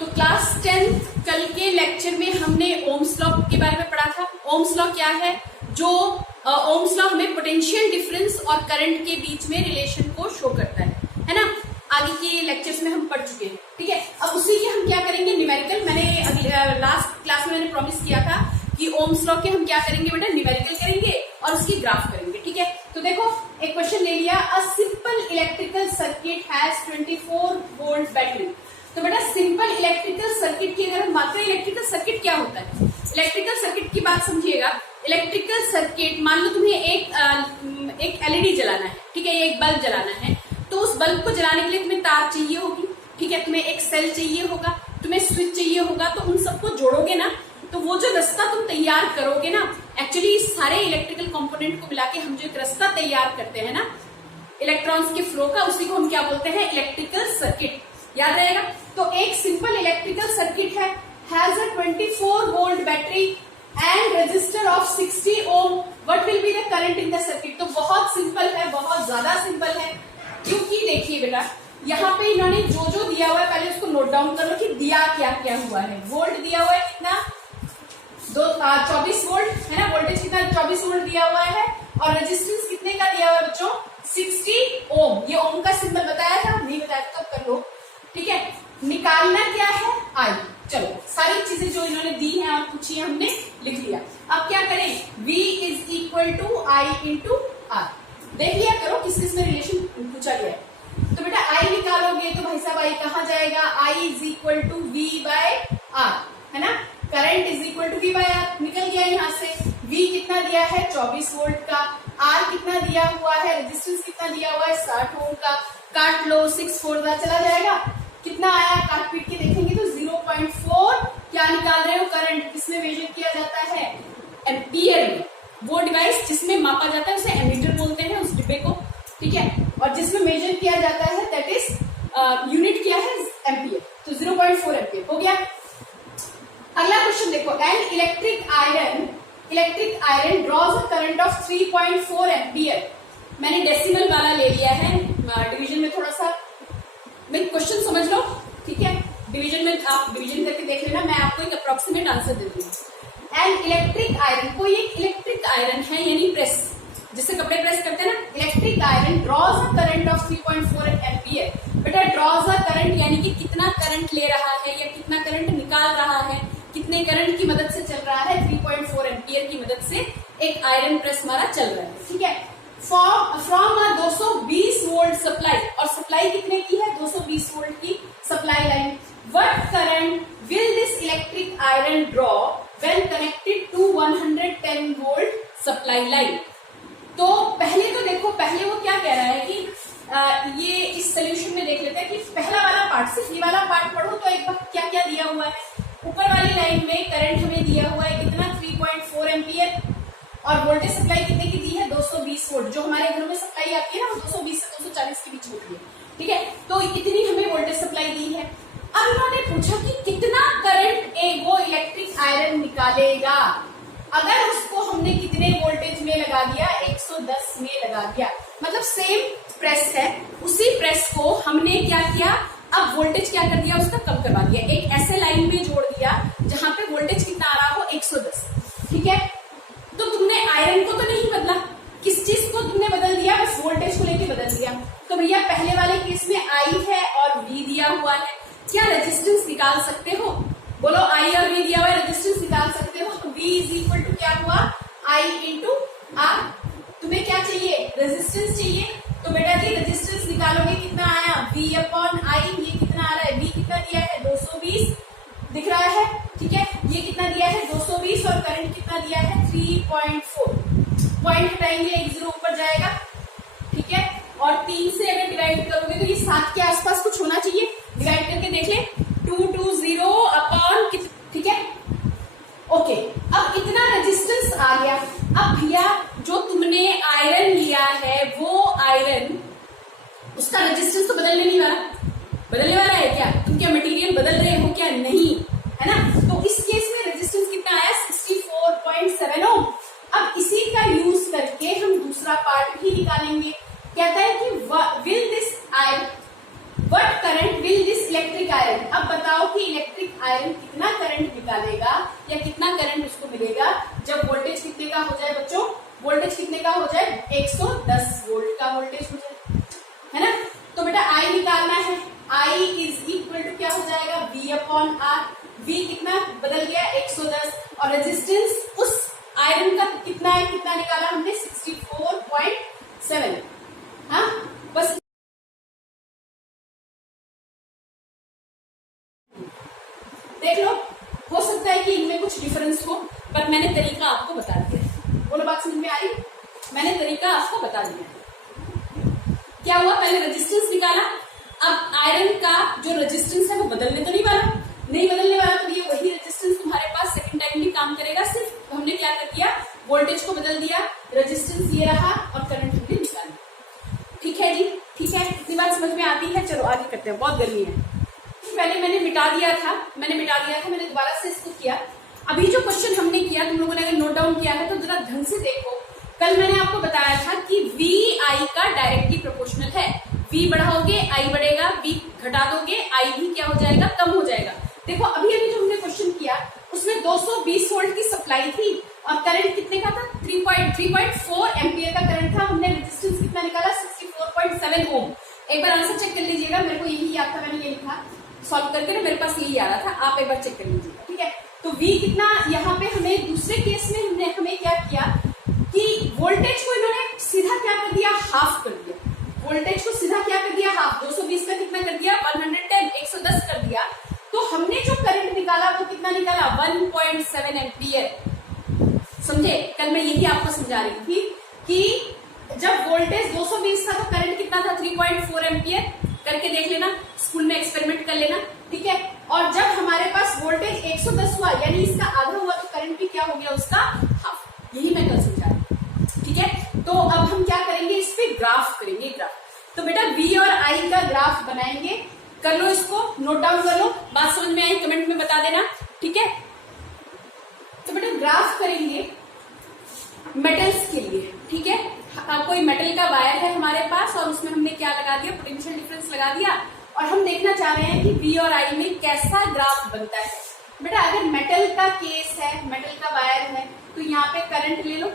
तो क्लास 10 कल के लेक्चर में हमने ओम्स लॉ के बारे में पढ़ा था। ओम्स लॉ क्या है? जो ओम्स लॉ हमें पोटेंशियल डिफरेंस और करंट के बीच में रिलेशन को शो करता है ना। आगे के लेक्चर्स में हम पढ़ चुके हैं, ठीक है। अब उसी के हम क्या करेंगे, न्यूमेरिकल। मैंने लास्ट क्लास में मैंने प्रॉमिस किया था कि ओम्स लॉ के हम क्या करेंगे बेटा, न्यूमेरिकल करेंगे और उसकी ग्राफ करेंगे, ठीक है। तो देखो एक क्वेश्चन ले लिया, a simple electrical circuit has 24 volt battery. तो बेटा सिंपल इलेक्ट्रिकल सर्किट की अगर हम बात करें, इलेक्ट्रिकल सर्किट क्या होता है? इलेक्ट्रिकल सर्किट की बात समझिएगा। इलेक्ट्रिकल सर्किट, मान लो तुम्हें एक एलईडी जलाना है, ठीक है, एक बल्ब जलाना है। तो उस बल्ब को जलाने के लिए तुम्हें तार चाहिए होगी, ठीक है, तुम्हें एक सेल चाहिए होगा, तुम्हें स्विच चाहिए होगा। तो उन सबको जोड़ोगे ना, तो वो जो रास्ता तुम तैयार करोगे ना, एक्चुअली सारे इलेक्ट्रिकल कंपोनेंट को मिला के हम जो एक रास्ता तैयार करते हैं ना इलेक्ट्रॉन्स के फ्लो का, उसी को हम क्या बोलते हैं, इलेक्ट्रिकल सर्किट। याद रहेगा। तो एक सिंपल इलेक्ट्रिकल सर्किट है, has a 24 volt battery and resistor of 60 ohm. What will be the current in the circuit? तो बहुत सिंपल है, बहुत ज्यादा सिंपल है। क्योंकि देखिए बेटा, यहाँ पे इन्होंने जो जो दिया हुआ है पहले उसको नोट डाउन करो कि दिया क्या क्या हुआ है। वोल्ट दिया हुआ है कितना, 24 वोल्ट है ना, वोल्टेज कितना 24 वोल्ट दिया हुआ है। और रेजिस्टेंस कितने का दिया हुआ है बच्चों, 60 ओम। ये ओम का सिंबल बताया था, नहीं बताया तो कर लो, ठीक है। निकालना क्या है, आई। चलो सारी चीजें जो इन्होंने दी हैं और पूछी है हमने लिख लिया। अब क्या करें, V is equal to I into R. देख लिया करो किस किस में रिलेशन पूछा गया है। तो बेटा आई निकालोगे तो भाई साहब आई कहाँ जाएगा, I is equal to V by R, है ना। Current is equal to V by R निकल गया यहाँ से। V कितना दिया है, 24 वोल्ट का। R कितना दिया हुआ है, रेजिस्टेंस कितना दिया हुआ है, 60 ओम का। काट लो, 6 4 चला जाएगा। कितना आया, काट पीट के देखेंगे तो 0.4। क्या निकाल रहे हो, करंट। किसमें मेजर किया जाता है, एम्पियर में। वो डिवाइस जिसमें मापा जाता है उसे एमीटर बोलते हैं, उस डिब्बे को, ठीक है। और जिसमें मेजर किया जाता है दैट इज यूनिट क्या है, एम्पियर। तो 0.4 एम्पियर हो गया। अगला क्वेश्चन देखो, an electric iron draws a current of 3.4 ampere. मैंने डेसिमल वाला ले लिया है, डिवीजन में थोड़ा सा मैं क्वेश्चन समझ लो, ठीक है। डिवीजन में आप डिवीजन करके देख लेना, मैं आपको एक अप्रोक्सीमेट आंसर दे दूंगी। एन इलेक्ट्रिक आयरन, कोई एक इलेक्ट्रिक आयरन है यानी प्रेस, जिससे कपड़े प्रेस करते हैं ना। Electric iron draws a current of 3.4 ampere. बेटा ड्रॉज अ करंट यानी कि कितना करंट ले रहा है या कितना करंट निकाल रहा है, कितने करंट की मदद से चल रहा है, 3.4 एम्पियर की मदद से एक आयरन प्रेस हमारा चल रहा है, ठीक है। फ्रॉम अ 220 वोल्ट सप्लाई, और सप्लाई कितने की है, 220 वोल्ट की supply line. What current will this electric iron draw when connected to 110 volt supply line. तो पहले तो देखो, पहले वो क्या कह रहा है कि ये इस सोल्यूशन में देख लेते हैं कि पहला वाला पार्ट, सिर्फ ये वाला पार्ट पढ़ो तो एक बार क्या क्या दिया हुआ है। ऊपर वाली लाइन में करंट हमें दिया हुआ है कितना, 3.4 एम्पियर। और वोल्टेज सप्लाई कितने की दी है, 220 वोल्ट। जो हमारे घरों में सप्लाई आती है ना, वो 220 से 240 के बीच होती है, ठीक है। तो इतनी हमें वोल्टेज सप्लाई दी है। अब इन्होंने पूछा कि कितना करंट वो इलेक्ट्रिक आयरन निकालेगा अगर उसको हमने कितने वोल्टेज में लगा दिया, 110 में लगा दिया। मतलब सेम प्रेस है, उसी प्रेस को हमने क्या किया, अब वोल्टेज क्या कर दिया, उसका कम करवा दिया। एक ऐसे लाइन में जोड़ दिया जहां पे वोल्टेज कितना आ रहा हो, 110, ठीक है। तो तुमने आयरन को तो नहीं बदला, किस चीज को तुमने बदल दिया, बस वोल्टेज को लेके बदल दिया। तो भैया पहले वाले केस में आई है और V दिया हुआ है, क्या रेजिस्टेंस निकाल सकते हो, बोलो। आई और V दिया हुआ है, रेजिस्टेंस निकाल सकते हो। तो V इज इक्वल टू क्या हुआ, I इंटू आर। तुम्हें क्या चाहिए, रेजिस्टेंस चाहिए। तो बेटा जी रेजिस्टेंस निकालोगे, कितना आया, V अपॉन आई। ये कितना आ रहा है, V कितना दिया है, 220 दिख रहा है, ठीक है। ये कितना दिया है, 220, और करंट कितना दिया है, 3.4। पॉइंट हटाएंगे, 1 0 ऊपर जाएगा, ठीक है। और 3 से अगर डिवाइड करोगे तो ये 7 के आसपास कुछ होना चाहिए। डिवाइड करके देख ले, 220 अपॉन, ठीक है, ओके। अब इतना रेजिस्टेंस आ गया। अब भैया जो तुमने आयरन लिया है, वो आयरन, उसका रेजिस्टेंस तो बदलने वाला है क्या, तुम क्या मटेरियल बदल रहे हो क्या, नहीं, है ना। तो इस केस में रेजिस्टेंस कितना आया, 64.7 ओम। अब इसी का यूज करके हम दूसरा पार्ट भी निकालेंगे। कहता है कि what current will this electric iron. अब बताओ कि इलेक्ट्रिक आयरन कितना करंट निकालेगा या कितना करंट उसको मिलेगा जब वोल्टेज कितने का हो जाए बच्चों, वोल्टेज कितने का हो जाए, 110 वोल्ट का वोल्टेज हो जाए, है ना। तो बेटा आई निकालना है, आई इज इक्वल टू क्या हो जाएगा, V अपॉन आर। V कितना बदल गया 110 और रेजिस्टेंस उस आयरन का कितना है, कितना निकाला हमने 64.7। हाँ बस देख लो, हो सकता है कि इनमें कुछ डिफरेंस हो, पर मैंने तरीका आपको बता दिया। बोलो बात समझ में आई, मैंने तरीका आपको बता दिया। क्या हुआ, पहले रेजिस्टेंस निकाला, अब आयरन का जो रेजिस्टेंस है वो बदलने तो नहीं बदलने वाला, तो ये वही रेजिस्टेंस तुम्हारे पास सेकंड टाइम भी काम करेगा, सिर्फ हमने क्या कर दिया, वोल्टेज को बदल दिया, रेजिस्टेंस ये रहा और करंट हमने निकाला। ठीक है जी, ठीक है, इतनी बात समझ में आती है। चलो आगे करते हैं, बहुत गर्मी है। पहले मैंने मिटा दिया था, मैंने दोबारा से इसको किया। अभी जो क्वेश्चन हमने किया, तुम लोगों ने अगर नोट डाउन किया है तो जरा ढंग से देखो। कल मैंने आपको बताया था कि V I का डायरेक्टली प्रोपोर्शनल है, V बढ़ाओगे I बढ़ेगा, V घटा दोगे I भी क्या हो जाएगा, कम हो जाएगा। देखो अभी जो हमने क्वेश्चन किया उसमें 220 वोल्ट की सप्लाई थी और करंट कितने का था, 3.4 एम्पियर का करंट था। हमने रेजिस्टेंस कितना निकाला, 64.7 ओम। एक बार आंसर चेक कर लीजिएगा, मेरे को यही याद था, मैंने ये लिखा सॉल्व करके ना, मेरे पास यही आ रहा था, आप एक बार चेक कर लीजिएगा, ठीक है। तो V कितना, यहाँ पे हमें दूसरे केस में हमें क्या किया कि वोल्टेज को इन्होंने सीधा क्या कर दिया, हाफ कर दिया, वोल्टेज को सीधा क्या कर दिया, हाफ। 220 का कितना कर दिया, 110 कर दिया। तो हमने जो करंट निकाला वो कितना निकाला, 1.7 एम्पियर। समझे, कल मैं यही आपको समझा रही थी कि जब वोल्टेज 220 था तो करंट कितना था, 3.4 एम्पियर। करके देख लेना, स्कूल में एक्सपेरिमेंट कर लेना, ठीक है। और जब हमारे पास वोल्टेज 110 हुआ यानी इसका आधा हुआ तो करंट भी क्या हो गया, उसका हाफ। यही मैं कल समझा रही, ठीक है। तो अब हम क्या करेंगे, इस पे ग्राफ करेंगे, ग्राफ। तो बेटा V और I का ग्राफ बनाएंगे, कर लो इसको, नोट डाउन कर लो। बात समझ में आई कमेंट में बता देना, ठीक है। तो बेटा ग्राफ करेंगे मेटल्स के लिए, ठीक है। कोई मेटल का वायर है हमारे पास और उसमें हमने क्या लगा दिया, पोटेंशियल डिफरेंस लगा दिया, और हम देखना चाह रहे हैं कि V और I में कैसा ग्राफ बनता है। बेटा अगर मेटल का केस है, मेटल का वायर है, तो यहाँ पे करंट ले लो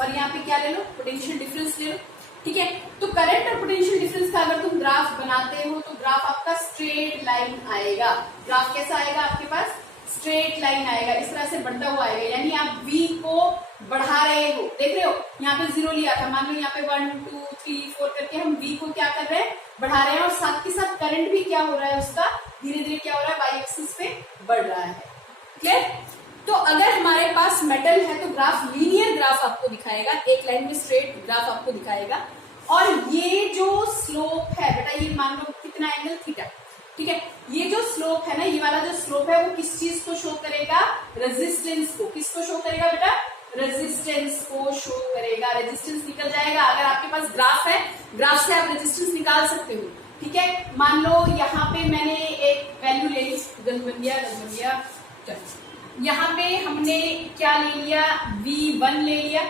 और यहाँ पे क्या ले लो, पोटेंशियल डिफरेंस ले लो, ठीक है। तो करंट और पोटेंशियल डिफरेंस का अगर तुम ग्राफ बनाते हो तो ग्राफ आपका स्ट्रेट लाइन आएगा। ग्राफ कैसा आएगा आपके पास, स्ट्रेट लाइन आएगा, इस तरह से बढ़ता हुआ आएगा। यानी आप V को बढ़ा रहे हो, देख रहे हो, यहाँ पे 0 लिया था, मान लो यहाँ पे 1 2 3 4 करके हम V को क्या कर रहे हैं, बढ़ा रहे हैं, और साथ के साथ करंट भी क्या हो रहा है, उसका धीरे धीरे क्या हो रहा है, वाई एक्सिस पे बढ़ रहा है, क्लियर। तो अगर हमारे पास मेटल है तो ग्राफ लीनियर ग्राफ आपको दिखाएगा, एक लाइन में स्ट्रेट ग्राफ आपको दिखाएगा। और ये जो स्लोप है बेटा, ये मान लो कितना एंगल, थीटा, ठीक है। ये जो स्लोप है ना, ये वाला जो स्लोप है वो किस चीज को शो करेगा, रेजिस्टेंस को। किसको शो करेगा बेटा, रेजिस्टेंस को शो करेगा। रेजिस्टेंस निकल जाएगा, अगर आपके पास ग्राफ है, ग्राफ से आप रेजिस्टेंस निकाल सकते हो, ठीक है। मान लो यहाँ पे मैंने एक वैल्यू ले ली, गलबंदिया, यहाँ पे हमने क्या ले लिया, V1 ले लिया,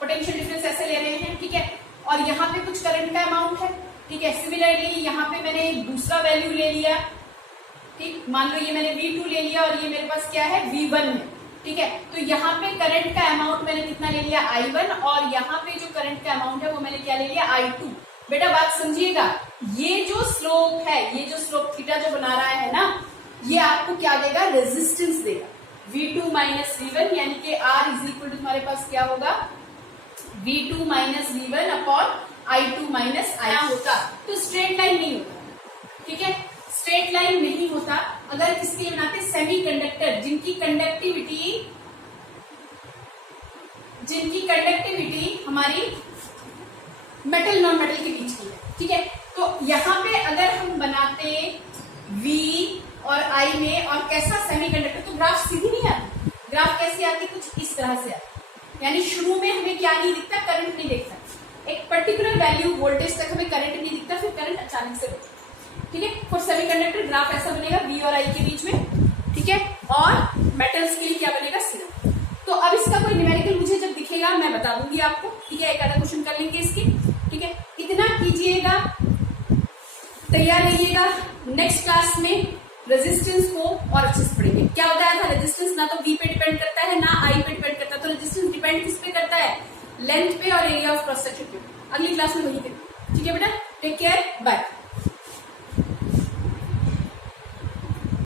पोटेंशियल डिफरेंस ऐसे ले रहे हैं, ठीक है। और यहाँ पे कुछ करंट का अमाउंट है, ठीक है। सिमिलरली यहाँ पे मैंने एक दूसरा वैल्यू ले लिया, ठीक, मान लो ये मैंने V2 ले लिया और ये मेरे पास क्या है, V1 है, ठीक है। तो यहाँ पे करंट का अमाउंट मैंने कितना ले लिया, I1, और यहाँ पे जो करंट का अमाउंट है वो मैंने क्या ले लिया, I2। बेटा बात समझिएगा, ये जो स्लोप है, ये जो स्लोप थीटा जो बना रहा है ना, ये आपको क्या देगा, रेजिस्टेंस देगा, V2 माइनस V1, यानी कि R इज इक्वल टू तुम्हारे पास क्या होगा, V2 minus V1 upon I2 minus I होता। तो स्ट्रेट लाइन नहीं होता, ठीक है, स्ट्रेट लाइन नहीं होता। अगर किसके लिए बनाते, सेमी कंडक्टर, जिनकी कंडक्टिविटी हमारी मेटल नॉन मेटल के बीच की है, ठीक है। तो यहाँ पे अगर हम बनाते V और I में, और कैसा सेमीकंडक्टर, तो ग्राफ सीधी नहीं आती, ग्राफ कैसी आती, कुछ इस तरह से आती। यानी शुरू में हमें क्या नहीं दिखता, करंट नहीं दिखता, एक पर्टिकुलर वैल्यू वोल्टेज तक हमें करंट नहीं दिखता, फिर करंट अचानक से बढ़ता, ठीक है। फॉर सेमीकंडक्टर ग्राफ ऐसा बनेगा V और I के बीच में, ठीक है। और मेटल्स के लिए क्या बनेगा, सीधा। तो अब इसका कोई न्यूमेरिकल मुझे जब दिखेगा मैं बता दूंगी आपको, ठीक है। एक आधा क्वेश्चन कर लेंगे इसकी, ठीक है। इतना कीजिएगा, तैयार रहिएगा, नेक्स्ट क्लास में रेजिस्टेंस को और अच्छे से पढ़ेंगे। क्या बताया था, रेजिस्टेंस ना तो V पे डिपेंड करता है ना I पे डिपेंड करता है, तो रेजिस्टेंस डिपेंड किस पे करता है, लेंथ पे और एरिया ऑफ क्रॉस सेक्शन पे। अगली क्लास में वही करेंगे, ठीक है बेटा, टेक केयर, बाय।